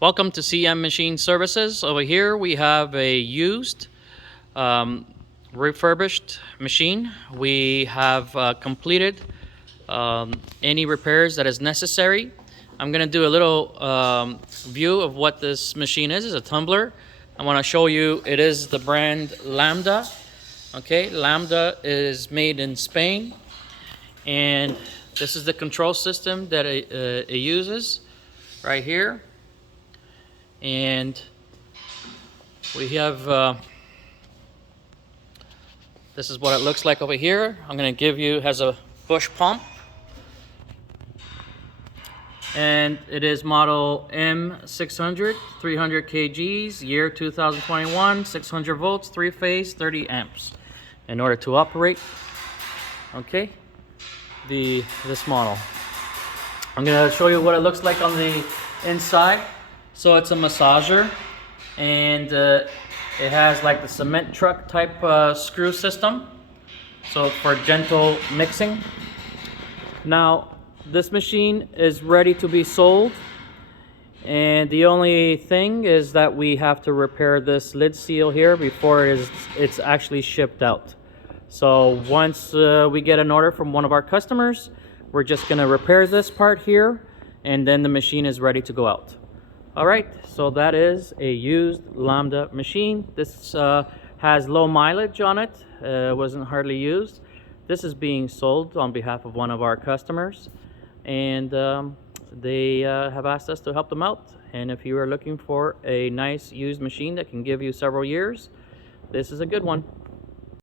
Welcome to CM Machine Services. Over here we have a used refurbished machine. We have completed any repairs that is necessary. I'm going to do a little view of what this machine is. It's a tumbler. I want to show you it is the brand Lambda. Okay, Lambda is made in Spain, and this is the control system that it uses right here. And we have this is what it looks like over here. I'm going to give you, has a push pump, and it is model M600 300 kgs, year 2021, 600 volts, 3-phase, 30 amps in order to operate. Okay, this model. I'm going to show you what it looks like on the inside. So it's a massager, and it has like the cement truck type screw system, so for gentle mixing. Now this machine is ready to be sold, and the only thing is that we have to repair this lid seal here before it's actually shipped out. So once we get an order from one of our customers, we're just going to repair this part here, and then the machine is ready to go out. Alright, so that is a used Lambda machine. This has low mileage on it, wasn't hardly used. This is being sold on behalf of one of our customers, and they have asked us to help them out. And if you are looking for a nice used machine that can give you several years, this is a good one.